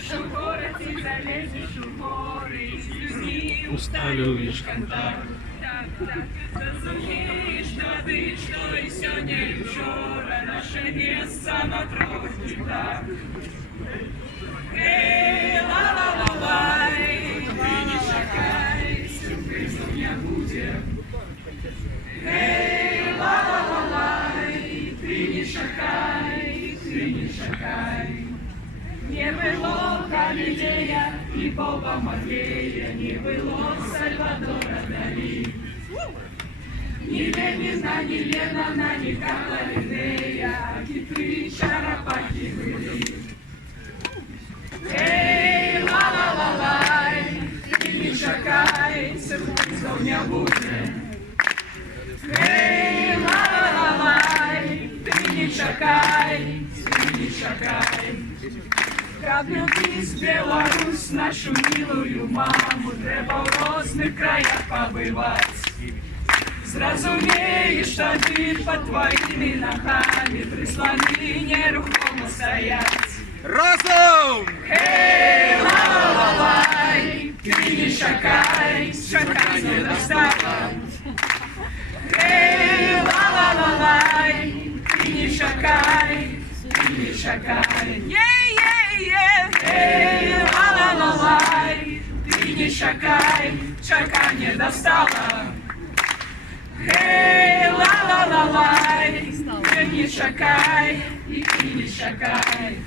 залезешь в город, и залезешь в горы, и слюзни усталюешь контакт. Зрозумієш тоді, що і сьогодні, і вчора наше місце на трохи так. Ей, ла-ла-ла-лай, ти не чекай, сюрпризом не буде. Ей, ла-ла-ла-лай, ти не чекай, ти не чекай. Не было Галилея и Бога Матвея, не было Сальвадора Дали. Ни Ленина, ни Ленина, ни Карла Линнея, а хитрые чарапахи были. Эй, ла-ла-ла-лай, ты не чекай, сюрпризов не будет. Эй, ла-ла-ла-лай, ты не чекай, ты не чекай. Как любить Беларусь, нашу милую маму, треба в розных краях побывать. Зразумеешь, что ты под твоими ногами прислоны нерухомо стоять. Разом! Эй, ла-ла-ла-лай, ты не чекай, чекай не достала. Эй, ла-ла-ла-лай, ты не чекай, ты не чекай. Эй, ла-ла-ла-лай, ты не чекай, чекай не достала. Эй, ла-ла-ла-лай, ты не чекай, и ты не чекай.